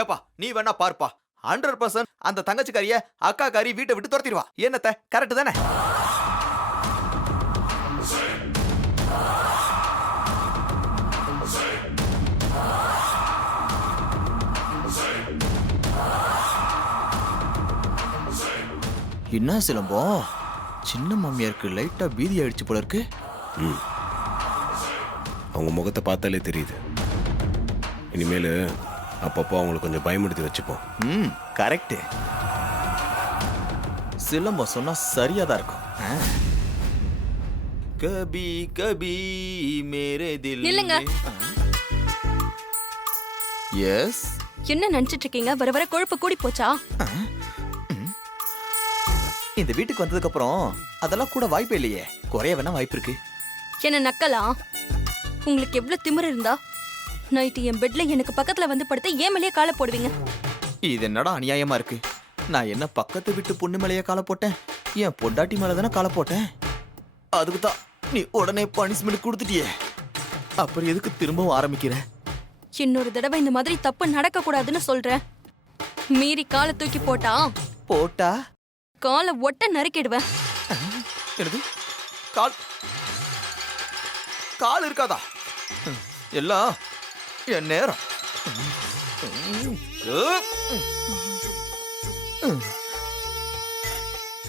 ஏப்பா நீ வேணா பார்ப்பா 100% அந்த தங்கச்சிக்காரிய அக்கா காரி வீட்டை விட்டு துரத்திடுவா. என்னத்த கரெக்ட் தானே? என்ன சிலம்பம் சின்ன மாமியாருக்கு லைட்டா பீதி ஆயிடுச்சு போல இருக்கு. அவங்க முகத்தை பார்த்தாலே தெரியுது. இனிமேல் அப்பப்போ அவங்களுக்கு கொஞ்சம் பயமுடுத்தி வச்சுப்போம். கரெக்ட். சிலம்பம் சொன்னா சரியா தான் இருக்கும். கபி கபி மேரே தில். நில்லுங்க. எஸ். என்ன நினைச்சிட்டு இருக்கீங்க? வர வர கொழுப்பு கூடி போச்சா? இந்த வீட்டுக்கு வந்ததுக்கு அப்புறம் அதெல்லாம் கூட வாய்ப்பே இல்லையே. குறைய வேணா வாய்ப்பு இருக்கு. என்ன நக்கலா? உங்களுக்கு எவ்வளவு திமிரு இருந்தா நைட்டு என் பெட்ல எனக்கு பக்கத்துல வந்து படுத்து ஏன் மேலேயே காலை போடுவீங்க? இது என்னடா அநியாயமா இருக்கு. நான் என்ன பக்கத்து வீட்டு பொண்ணு மேலேயே காலை போட்டேன்? என் பொண்டாட்டி மேல தானே காலை போட்டேன். அதுக்கு தான் நீ உடனே பனிஷ்மெண்ட் கொடுத்துட்டியே. அப்புறம் எதுக்கு திரும்பவும் ஆரம்பிக்கிற? இன்னொரு தடவை இந்த மாதிரி தப்பு நடக்க கூடாதுன்னு சொல்றேன். மீறி காலை தூக்கி போட்டா காலை ஒட்ட நறுக்கிடுவேன். என்னது? கால் கால் இருக்காதா? எல்லாம் என் நேரம்.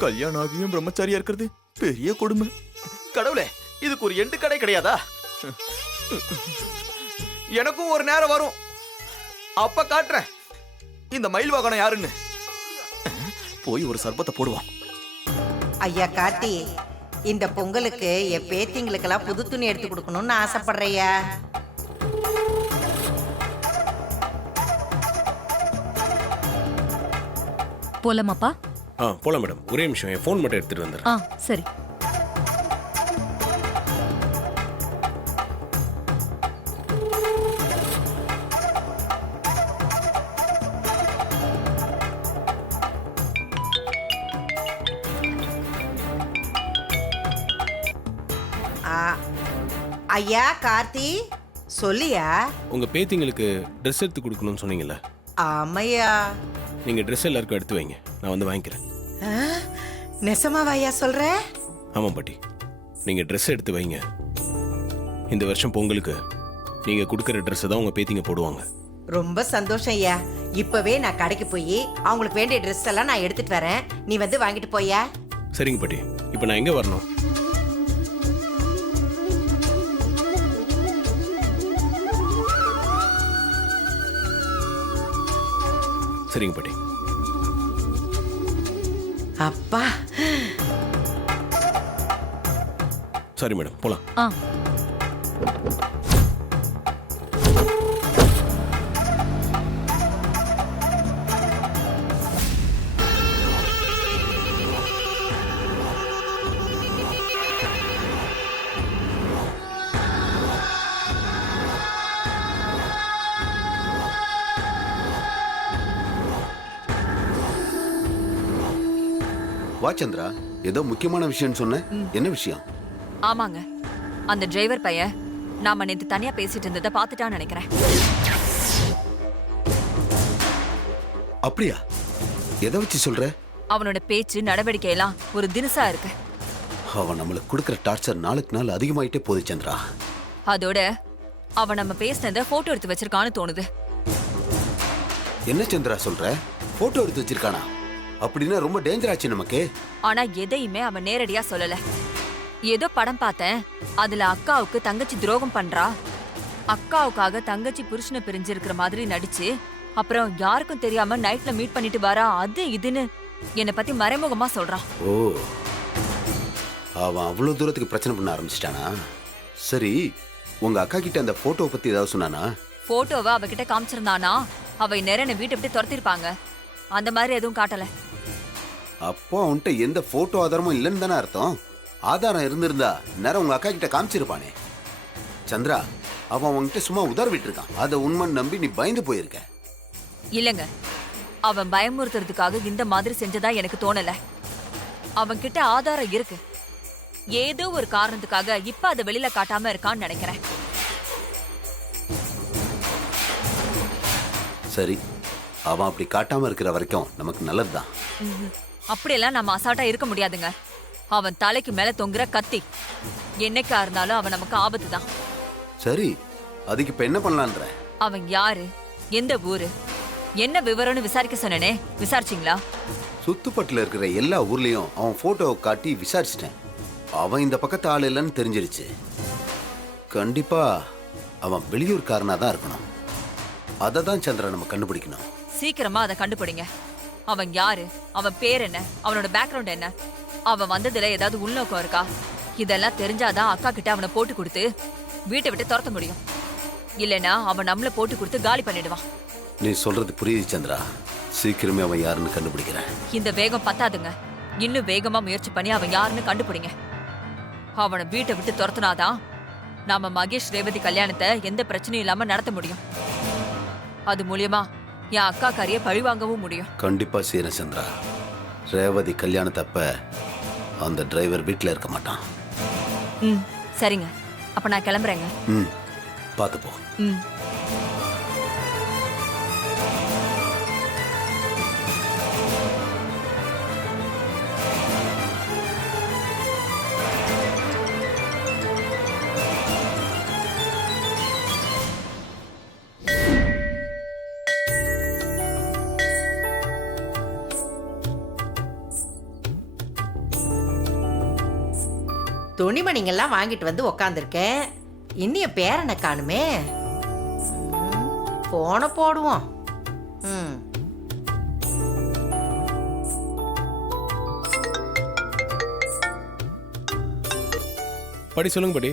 கல்யாணம் ஆகியும் பிரம்மச்சாரியா இருக்கிறது பெரிய கொடுமை. கடவுளே, இதுக்கு ஒரு எண்டு கடை கிடையாதா? எனக்கும் ஒரு நேரம் வரும். அப்ப காட்டுறேன் இந்த மயில் வாகனம் யாருன்னு. போய் ஒரு சர்பத்தை போடுவான். ஐயா கார்த்தி, இந்த பொங்கலுக்கு என் பேத்திங்களுக்கெல்லாம் புது துணி எடுத்து கொடுக்கணும்னு ஆசைப்படுறையா. போலாமாப்பா? போலாம் மேடம். ஒரே நிமிஷம் என் ஃபோன் மட்டும் எடுத்துட்டு வந்துடுறேன். சரி. ஐயா கார்த்தி, சொல்லியா? உங்க பேத்திங்களுக்கு ட்ரெஸ் எடுத்து கொடுக்கணும்னு சொன்னீங்கல்ல? ஆமையா. நீங்க ட்ரெஸ் எல்லாருக்கும் எடுத்து வைங்க, நான் வந்து வாங்கிக்கிறேன். நெசமாவாயா சொல்ற? ஆமா பாட்டி, நீங்க ட்ரெஸ் எடுத்து வைங்க. இந்த வருஷம் பொங்கலுக்கு நீங்க கொடுக்குற ட்ரெஸ் தான் உங்க பேத்திங்க போடுவாங்க. ரொம்ப சந்தோஷம் ஐயா. இப்பவே நான் கடைக்கு போய் அவங்களுக்கு வேண்டிய ட்ரெஸ் எல்லாம் நான் எடுத்துட்டு வரேன். நீ வந்து வாங்கிட்டு போயா? சரிங்க பாட்டி. இப்போ நான் எங்க வரணும்? சரிங்க பாட்டி. அப்பா. சரி மேடம், போலாம். வா சந்திரா, ஏதோ முக்கியமான விஷயம் சொன்ன. என்ன விஷயம்? ஆமாங்க, அந்த டிரைவர் பையன் நாம நேத்து தனியா பேசிட்டு இருந்ததை பார்த்துட்டான்னு நினைக்கிறேன். அப்படியா? எதை வச்சு சொல்ற? அவனோட பேச்சு நடவடிக்கை எல்லாம் ஒரு தினசா இருக்கு. அவன் நம்மளுக்கு கொடுக்கிற டார்ச்சர் நாளுக்கு நாள் அதிகமாயிட்டே போகுது சந்திரா. அதோட அவன் நம்ம பேசினதை போட்டோ எடுத்து வச்சிருக்கான்னு தோணுது. என்ன சந்திரா சொல்ற? போட்டோ எடுத்து வச்சிருக்கானா? அப்படின்னா ரொம்ப டேஞ்சர் ஆச்சு நமக்கு. ஆனா எதையுமே அவன் நேரடியா சொல்லல. ஏதோ படம் பார்த்தேன், அதுல அக்காவுக்கு தங்கச்சி துரோகம் பண்றா, அக்காவுக்காக தங்கச்சி புருஷனை பிரிஞ்சிருக்கிற மாதிரி நடிச்சு அப்புறம் யாருக்கும் தெரியாம நைட்ல மீட் பண்ணிட்டு வரா, அது இதுன்னு என்னை பத்தி மறைமுகமா சொல்றான். ஓ, அவன் அவ்வளவு தூரத்துக்கு பிரச்சனை பண்ண ஆரம்பிச்சிட்டானா? சரி, உங்க அக்கா கிட்ட அந்த போட்டோவை பத்தி ஏதாவது சொன்னானா? போட்டோவை அவகிட்ட காமிச்சிருந்தானா அவ நேரம் வீட்டை விட்டு துரத்திருப்பாங்க. அந்த மாதிரி எதுவும் காட்டல. அப்போ அவன்கிட்ட எந்த போட்டோ ஆதாரமும் இல்லைன்னு தானே அர்த்தம்? ஆதாரம் இருந்திருந்தா நேரம் உங்க அக்கா கிட்ட காமிச்சிருப்பானே. சந்திரா, அவன் அவன்கிட்ட சும்மா உதறிவிட்டு இருக்கான். அதை உண்மைன்னு நம்பி நீ பயந்து போயிருக்க. இல்லங்க, அவன் பயமுறுத்துறதுக்காக இந்த மாதிரி செஞ்சதா எனக்கு தோணல. அவன் கிட்ட ஆதாரம் இருக்கு. ஏதோ ஒரு காரணத்துக்காக இப்ப அதை வெளியில காட்டாம இருக்கான்னு நினைக்கிறேன். சரி, அவன் அப்படி காட்டாம இருக்கிற வரைக்கும் நமக்கு நல்லதுதான். அப்படியெல்லாம் நம்ம அசால்ட்டா இருக்க முடியாதுங்க. அவன் தலைக்கு மேல தொங்குற கத்தி. என்னைக்கா இருந்தாலும் அவன் நமக்கு ஆபத்து தான். சரி, அதுக்கு இப்ப என்ன பண்ணலான்ற? அவன் யாரு, எந்த ஊரு, என்ன விவரம்னு விசாரிக்க சொன்னனே, விசாரிச்சிங்களா? சுத்துப்பட்டுல இருக்கிற எல்லா ஊர்லயும் அவன் போட்டோவை காட்டி விசாரிச்சிட்டேன். அவன் இந்த பக்கத்து ஆள் இல்லைன்னு தெரிஞ்சிருச்சு. கண்டிப்பா அவன் வெளியூர்காரனா தான் இருக்கணும். அதை தான் சந்திரா நம்ம கண்டுபிடிக்கணும். சீக்கிரமா அதை கண்டுபிடிங்க. அவன் யாரு, அவன் பேர் என்ன, அவனோட பேக்ரவுண்ட் என்ன, அவன் வந்ததுல ஏதாவது உள்நோக்கம் இருக்கா? இதெல்லாம் தெரிஞ்சாதான் அக்கா கிட்ட அவனை போட்டு கொடுத்து வீட்டை விட்டு துரத்த முடியும். இல்லைன்னா அவன் நம்மள போட்டு கொடுத்து காலி பண்ணிடுவான். நீ சொல்றது புரியுது சந்திரா. சீக்கிரமே அவன் யாருன்னு கண்டுபிடிக்கிறேன். இந்த வேகம் பத்தாதுங்க. இன்னும் வேகமா முயற்சி பண்ணி அவன் யாருன்னு கண்டுபிடிங்க. அவனை வீட்டை விட்டு துரத்துனாதான் நாம மகேஷ் ரேவதி கல்யாணத்தை எந்த பிரச்சனையும் இல்லாம நடத்த முடியும். அது மூலியமா என் அக்கா காரிய பழி வாங்கவும் முடியும். கண்டிப்பா செய்யறேன் சந்திரா. ரேவதி கல்யாணத்தப்ப அந்த டிரைவர் வீட்டுல இருக்க மாட்டான். சரிங்க, அப்ப நான் கிளம்புறேங்க. பார்த்து போ. துணிமணிங்கெல்லாம் வாங்கிட்டு வந்து உக்காந்துருக்கேன். இன்னிய பேரனை காணுமே. போன போடுவோம். படி சொல்லுங்க படி.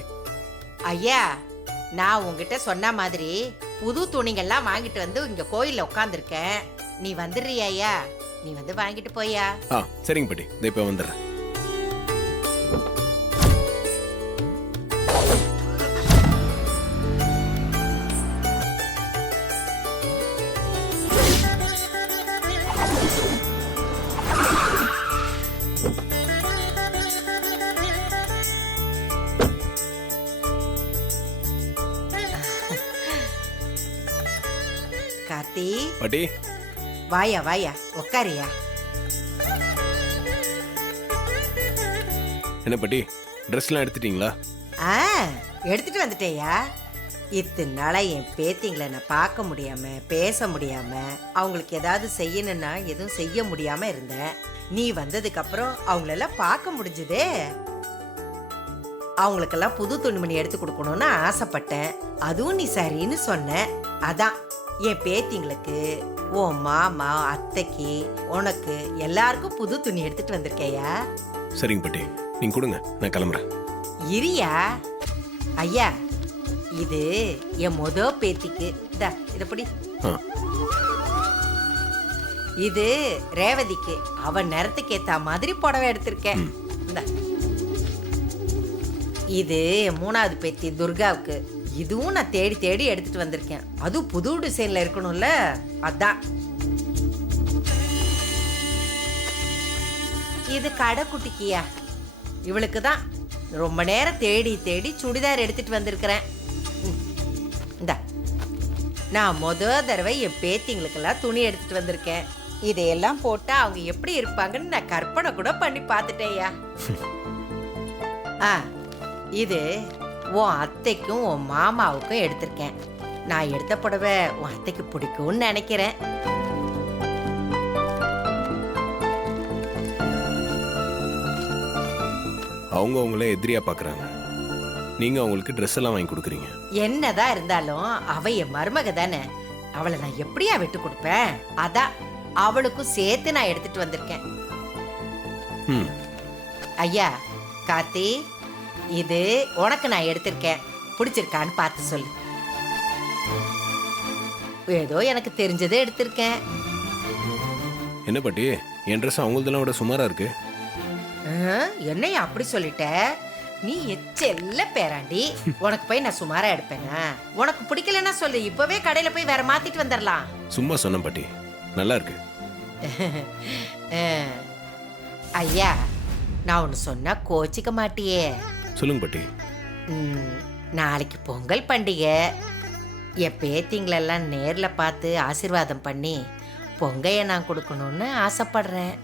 ஐயா, நான் உங்ககிட்ட சொன்ன மாதிரி புது துணிங்கெல்லாம் வாங்கிட்டு வந்து இங்க கோயில்ல உட்காந்துருக்கேன். நீ வந்துடுறியா ஐயா? நீ வந்து வாங்கிட்டு போயா? சரிங்க படி, இந்த இப்ப வந்துடுறேன். கார்த்தி, படி. வாயா வாயா, உக்காரியா. என்ன படி, ட்ரெஸ்லாம் எடுத்துட்டீங்களா? எடுத்துட்டு வந்துட்டேயா. இத்தனை நாளா என் பேத்திங்களை நான் பார்க்க முடியாம பேச முடியாம அவங்களுக்கு ஏதாவது செய்யணும்னா எதுவும் செய்ய முடியாம இருந்தேன். நீ வந்ததுக்கு அப்புறம் அவங்களெல்லாம் பார்க்க முடிஞ்சதே. அவங்களுக்கெல்லாம் புது துணிமணி எடுத்து கொடுக்கணும்னு ஆசைப்பட்டேன். அதுவும் நீ சரின்னு சொன்ன. அதான் என் பேத்திங்களுக்கு, உன் மாமா, அத்தைக்கு, உனக்கு எல்லாருக்கும் புது துணி எடுத்துட்டு வந்திருக்கேயா. சரிங்க பட்டி, நீங்க கொடுங்க, நான் கிளம்புறேன். இரியா. ஐயா, இது என் பேத்திக்கு. இதப்படி. இது ரேவதிக்கு. அவன் நேரத்துக்கு ஏத்த மாதிரி புடவை எடுத்திருக்கேன். இது 3வது பேத்தி துர்காவுக்கு. இதுவும் நான் தேடி தேடி எடுத்துட்டு வந்திருக்கேன். அதுவும் புது டிசைன்ல இருக்கணும்ல, அதான். இது கடைக்குட்டிக்கியா. இவளுக்கு தான் ரொம்ப நேரம் தேடி தேடி சுடிதார் எடுத்துட்டு வந்திருக்கிறேன். இந்தா, நான் தடவை என் பேத்திங்களுக்கெல்லாம் துணி எடுத்துட்டு வந்திருக்கேன். இதையெல்லாம் போட்டா அவங்க எப்படி இருப்பாங்கன்னு நான் கற்பனை கூட பண்ணி பார்த்துட்டேயா. இது உன் அத்தைக்கும் உன் மாமாவுக்கும் எடுத்திருக்கேன். நான் எடுத்த புடவை உன் அத்தைக்கு பிடிக்கும்னு நினைக்கிறேன். அவங்க அவங்கள எதிரியா பாக்குறாங்க. நீங்க அவங்களுக்கு ட்ரெஸ் எல்லாம் வாங்கி கொடுக்குறீங்க. என்னதான் இருந்தாலும் அவ என் மருமக தானே. அவளை நான் எப்படியா விட்டு கொடுப்பேன்? அதான் அவளுக்கும் சேர்த்து நான் எடுத்துட்டு வந்திருக்கேன். ஐயா கார்த்தி, இது உனக்கு நான் எடுத்திருக்கேன். பிடிச்சிருக்கான்னு பார்த்து சொல்லு. ஏதோ எனக்கு தெரிஞ்சதே எடுத்திருக்கேன். என்ன பாட்டி, என் ட்ரெஸ் அவங்களதெல்லாம் விட சுமாரா இருக்கு. என்னையா அப்படி சொல்லிட்ட? நீ செல்ல பேராண்டி. உனக்கு போய் நான் சுமாரா எடுப்பேனா? உனக்கு பிடிக்கலன்னா சொல்லு, இப்பவே கடையில போய் வேற மாத்திட்டு வந்துடலாம். சும்மா சொன்ன பாட்டி, நல்லா இருக்கு. ஐயா, நான் ஒன்னு சொன்னா கோச்சிக்க மாட்டியே? சொல்லுங்க பாட்டி. நாளைக்கு பொங்கல் பண்டிகை. என் பேத்திங்களெல்லாம் நேர்ல பார்த்து ஆசீர்வாதம் பண்ணி பொங்கைய நான் கொடுக்கணும்னு ஆசைப்படுறேன்.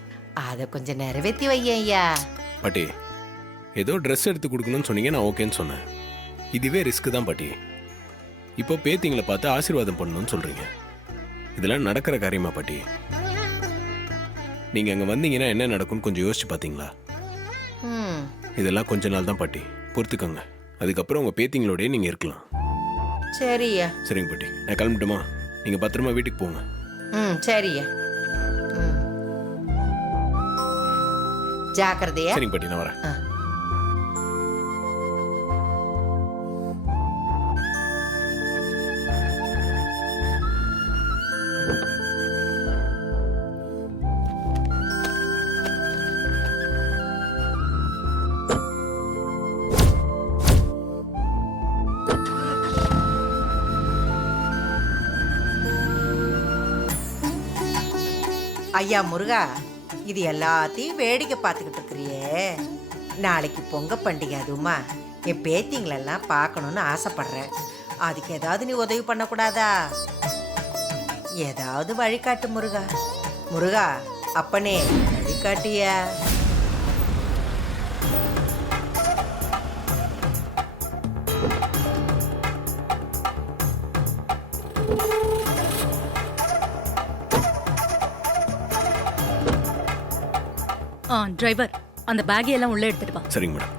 அதை கொஞ்சம் நிறைவேற்றி வையா. பாட்டி ஏதோ ட்ரெஸ் எடுத்து கொடுக்கணும்னு சொன்னீங்க, நான் ஓகேன்னு சொன்னேன். இதுவே ரிஸ்க் தான் பாட்டி. இப்போ பேத்திங்களை பார்த்து ஆசீர்வாதம் பண்ணணும்னு சொல்றீங்க. இதெல்லாம் நடக்கிற காரியமா பாட்டி? நீங்க அங்க வந்தீங்கன்னா என்ன நடக்கும்னு கொஞ்சம் யோசிச்சு பாத்தீங்களா? ம் இதெல்லாம் கொஞ்ச நாள் தான் பாட்டி, பொறுத்துக்கோங்க. அதுக்கப்புறம் உங்க பேத்திங்களோடய நீங்க இருக்கலாம். சரியா. சரிங்க பாட்டி, நான் கிளம்பிட்டுமா? நீங்க பத்திரமா வீட்டுக்கு போங்க. ம் சரியா. ம் ஜாக்கிரதையா. சரிங்க பாட்டி, நான் வரேன். ஆ. ஐயா முருகா, இது எல்லாத்தையும் வேடிக்கை பார்த்துக்கிட்டு இருக்கிறியே. நாளைக்கு பொங்க பண்டிகை, அதுவுமா என் பேத்திங்களெல்லாம் பார்க்கணுன்னு ஆசைப்படுறேன். அதுக்கு ஏதாவது நீ உதவி பண்ணக்கூடாதா? ஏதாவது வழிகாட்டு முருகா. முருகா, அப்பனே வழிகாட்டியா. டிரைவர், அந்த பேக்கை எல்லாம் உள்ள எடுத்துட்டு வா. சரிங்க மேடம்.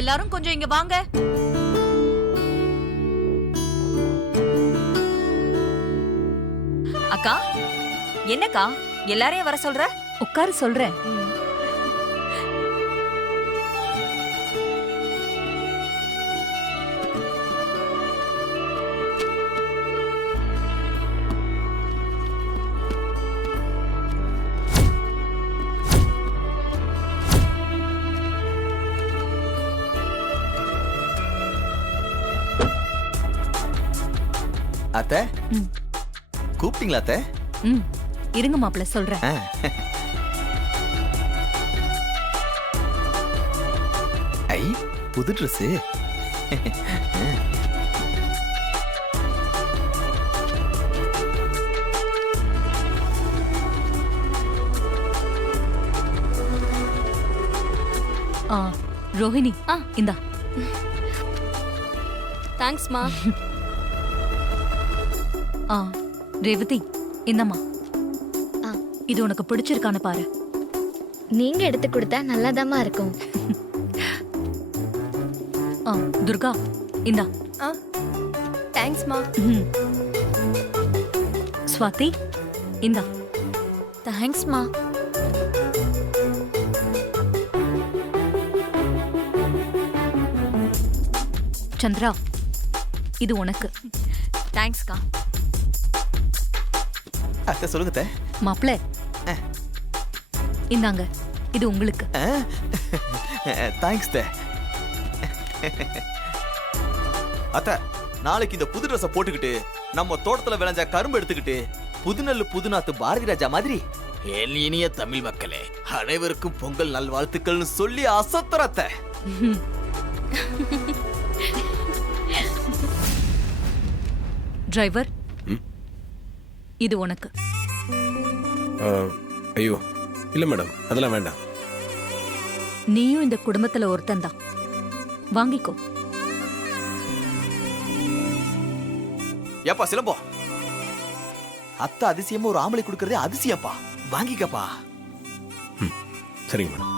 எல்லாரும் கொஞ்சம் இங்க வாங்க. அக்கா, என்னக்கா எல்லாரையும் வர சொல்ற? உட்கார சொல்றேன். அத்தை, கூப்பிட்டீங்களா அத்தை? ம் இருங்க மாப்பிள்ள சொல்றேன். ஐ, புது ட்ரெஸ். ரோஹிணி, இந்தா. தேங்க்ஸ்மா. ரேவதி, இந்தம்மா. இது உனக்கு பிடிச்சிருக்கான்னு பாரு. நீங்க எடுத்து கொடுத்தா நல்லாதாம்மா இருக்கும். துர்கா, இந்தா. தேங்க்ஸ்மா. ஸ்வாதி, இந்தா. தேங்க்ஸ்மா. சந்திரா, இது உனக்கு. தேங்க்ஸ்க்கா. அத்தை சொல்லுங்க அத்தை. மாப்பிள்ள, இந்தாங்க, இது உங்களுக்கு. தேங்க்ஸ் அத்தை. அத்தை, நாளைக்கு இந்த புது ட்ரெஸ் போட்டுக்கிட்டு நம்ம தோட்டத்துல விளைஞ்ச கரும்பு எடுத்துக்கிட்டு புதுநெல்லு புதுநாத்து பாரதி ராஜா மாதிரி என் இனிய தமிழ் மக்களே அனைவருக்கும் பொங்கல் நல்வாழ்த்துக்கள்னு சொல்லி அசத்துறத்த. டிரைவர், இது உனக்கு. ஐயோ இல்ல மேடம், அதெல்லாம் வேண்டாம். நீயும் இந்த குடும்பத்துல ஒருத்தன் தான், வாங்கிக்கோ. ஏப்பா சிலம்போ, அத்தை அதிசயமா ஒரு ஆம்பளை கொடுக்கறதே அதிசயப்பா. வாங்கிக்கப்பா. சரிங்க மேடம்.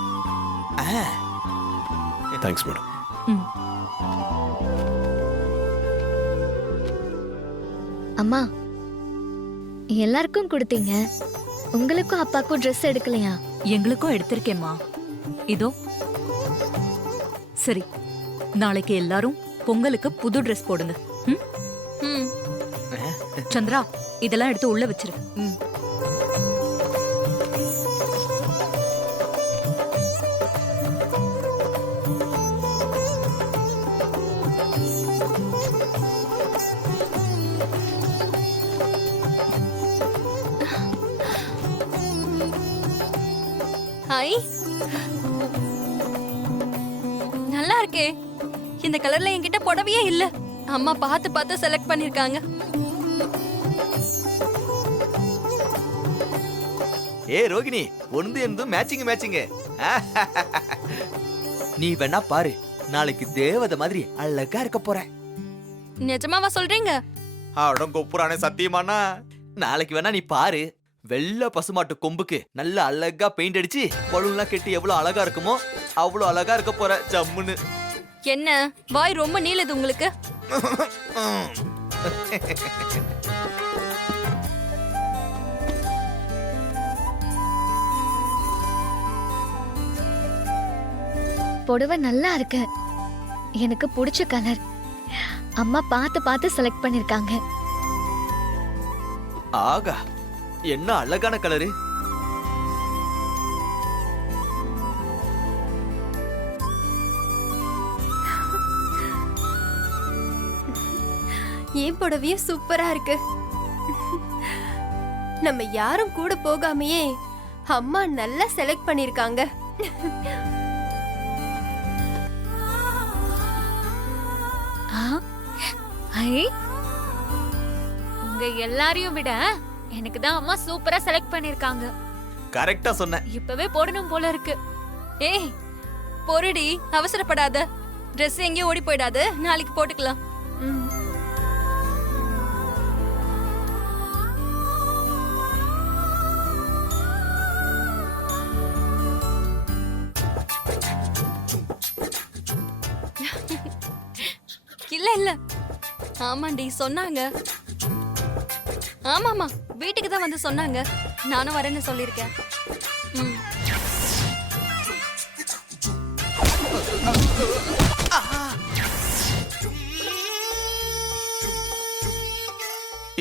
Thanks madam. அம்மா, எல்லாருக்கும் கொடுத்தீங்க, உங்களுக்கும் அப்பாக்கும் ட்ரெஸ் எடுக்கலையா? எங்களுக்கும் எடுத்திருக்கேம்மா. இதோ. சரி, நாளைக்கு எல்லாரும் பொங்கலுக்கு புது ட்ரெஸ் போடுங்க. சந்திரா, இதெல்லாம் எடுத்து உள்ள வச்சிரு. ஹாய், நல்லா இருக்கே. இந்த கலர்ல என்கிட்ட புடவையே இல்ல. அம்மா பார்த்து பார்த்து செலக்ட் பண்ணிருக்காங்க. ஏ ரோகிணி, ஒன்று எந்த மேட்சிங். நீ வேணா பாரு, நாளைக்கு தேவதை மாதிரி அழகா இருக்க போற. நிஜமாவா சொல்றீங்க? அடங்கொப்புறானே சத்தியமானா. நாளைக்கு வேணா நீ பாரு, வெள்ளை பசுமாட்டு கொம்புக்கு நல்ல அழகா பெயிண்ட் அடிச்சு பலூன்லாம் கட்டி எவ்வளவு அழகா இருக்குமோ அவ்வளவு அழகா இருக்க போற ஜம்முன்னு. என்ன வாய் ரொம்ப நீளுது உங்களுக்கு? புடவை நல்லா இருக்கு. எனக்கு பிடிச்ச கலர். அம்மா பார்த்து பார்த்து செலக்ட் பண்ணிருக்காங்க. ஆகா, என்ன அழகான கலரு. ஏன் புடவையும் சூப்பரா இருக்கு. நம்ம யாரும் கூட போகாமையே அம்மா நல்லா செலக்ட் பண்ணிருக்காங்க. உங்க எல்லாரையும் விட எனக்கு தான் அம்மா சூப்பரா செலக்ட் பண்ணிருக்காங்க. கரெக்டா சொன்ன. இப்பவே போடணும் போல இருக்கு. ஏய் பொறுடி, அவசரப்படாத. ட்ரெஸ் எங்கேயும் ஓடி போயிடாது, நாளைக்கு போட்டுக்கலாம். இல்ல இல்ல, ஆமாண்டி சொன்னாங்க. ஆமாமா, வீட்டுக்கு தான் வந்து சொன்னாங்க. நானும் வரேன்னு சொல்லிருக்கேன்.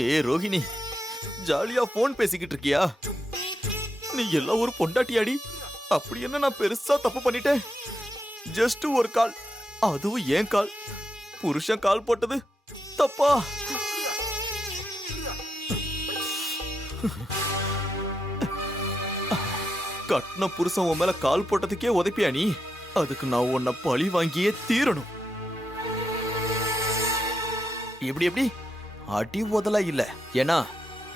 ஏ ரோஹிணி, ஜாலியா போன் பேசிக்கிட்டு இருக்கியா? நீ எல்லாம் ஒரு பொண்டாட்டியாடி. அப்படி என்ன நான் பெருசா தப்பு பண்ணிட்டேன்? ஜஸ்ட் ஒரு கால், அதுவும் ஏன் கால். புருஷன் கால் போட்டது தப்பா? கட்டின புருஷன் உன் மேல கால் போட்டதுக்கே உதைப்பியா நீ? அதுக்கு நான் உன்னை பழி வாங்கியே தீரணும். எப்படி அடி உதலா இல்ல, ஏன்னா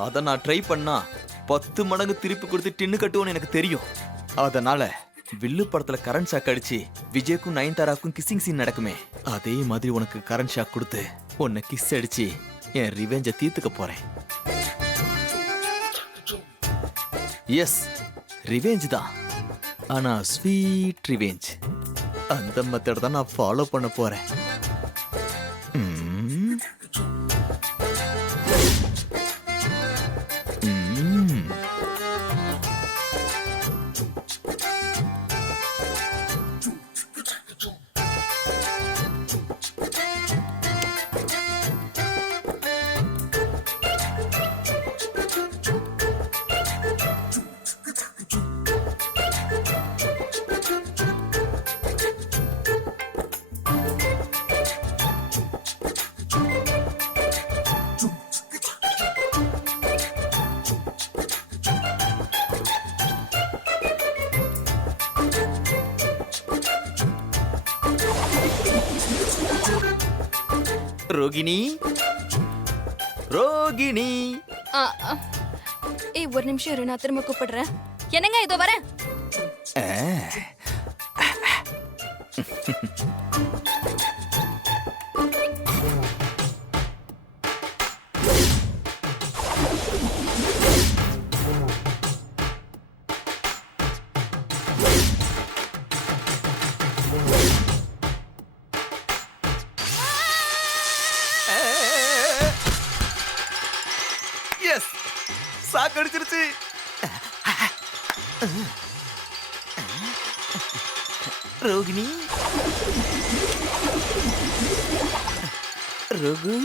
அத நான் ட்ரை பண்ணா 10 மடங்கு திருப்பி கொடுத்து டின்னு கட்டுவோன்னு எனக்கு தெரியும். அதனால வில்லு படத்துல கரண்ட் ஷாக் அடிச்சு விஜய்க்கும் நயன்தாராக்கும் கிஸ்ஸிங் சீன் நடக்குமே, அதே மாதிரி உனக்கு கரண்ட் ஷாக் கொடுத்து உன்னை கிஸ் அடிச்சு என் ரிவெஞ்ச தீர்த்துக்க போறேன். எஸ், ரிவெஞ்ச் தான், ஆனா ஸ்வீட் ரிவெஞ்ச். அந்த மெத்தட் தான் நான் ஃபாலோ பண்ண போறேன். ரோகிணி, ரோகிணி. ஏய் ஒரு நிமிஷம் இரு, நான் திரும்ப கூப்பிடுறேன். என்னங்க இதோ வரேன். எஸ், சாக்கடிச்சிருச்சு. ரோகிணி, ரகு.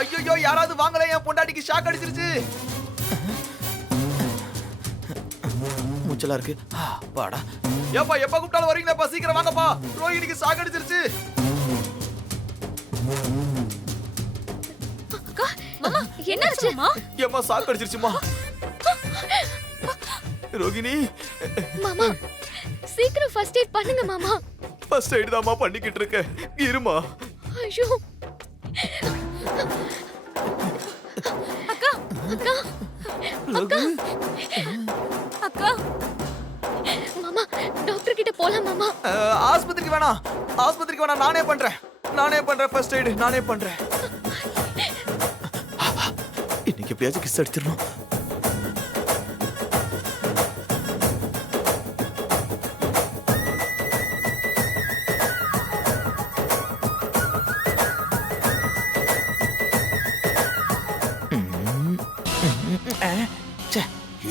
ஐயோ, யாராவது வாங்கல, என் பொண்டாட்டிக்கு ஷாக் அடிச்சிருச்சு. மூச்சலா இருக்கு. வாடா. ஏப்பா, எப்ப கூப்பிட்டாலும் வரீங்களேப்பா, சீக்கிரம் வாங்கப்பா. ரோஹிணிக்கு ஷாக் அடிச்சிருச்சு. என்னாச்சுமா? ஏம்மா ஷாக் அடிச்சிருச்சுமா? ரோகிணி மாமா சீக்கிரம் ஃபர்ஸ்ட் எய்ட் பண்ணுங்க மாமா. ஃபர்ஸ்ட் எய்ட் தான்மா பண்ணிக்கிட்டு இருக்க. இருமா. ஐயோ அக்கா அக்கா அக்கா அக்கா மாமா டாக்டர் கிட்ட போலாம் மாமா. ஆஸ்பத்திரிக்கு வேணாம், ஆஸ்பத்திரிக்கு வேணாம். நானே பண்றேன் ஃபர்ஸ்ட் எய்ட் நானே பண்றேன். இன்னைக்கு எப்படியாச்சும் கிஸ் அடிச்சிடணும்.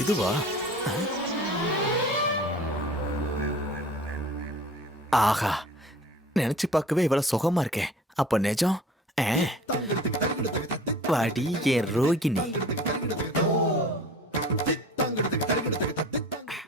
இதுவா? ஆஹா, நினைச்சு பார்க்கவே இவ்வளவு சுகமா இருக்கேன். அப்ப நிஜம் வாடி என் ரோகிணி.